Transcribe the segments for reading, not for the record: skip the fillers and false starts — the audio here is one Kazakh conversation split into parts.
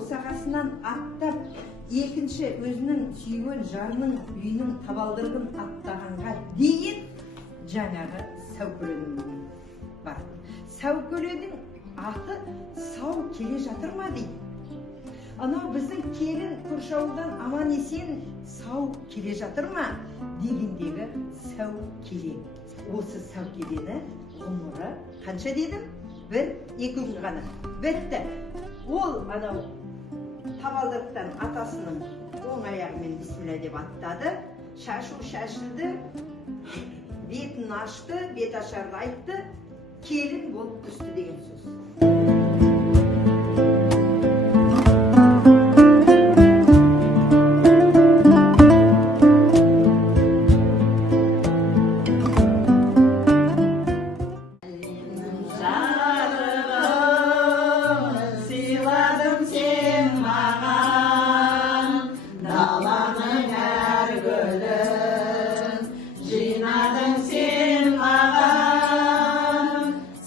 босағасынан аттап, екінші өзінің сүйген жарының үйінің табалдырығын аттағанға дейін жаңағы Сәукеленің бар. Сәукеленің аты сау келе жатыр ма дейді. Анау біздің келін Күршауылдан аман есен сау келе жатыр ма дегендегі Сәукеле. Осы Сәукелені ғұмыры қанша дедім? 1-2 күн ғана. Бітті. Ол анау табалдырықтан атасының оң аяғымен бисмилля деп аттады. Шашу шашылды, бетін ашты, бет ашарды айтты, келін болып түсті деген сөз.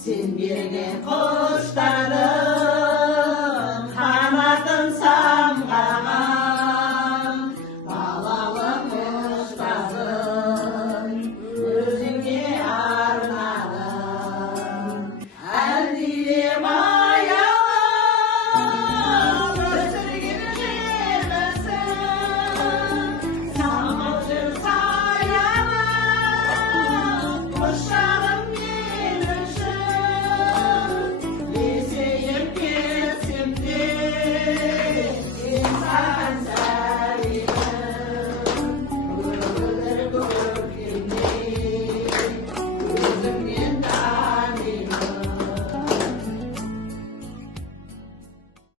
Sen bergen kuşlarım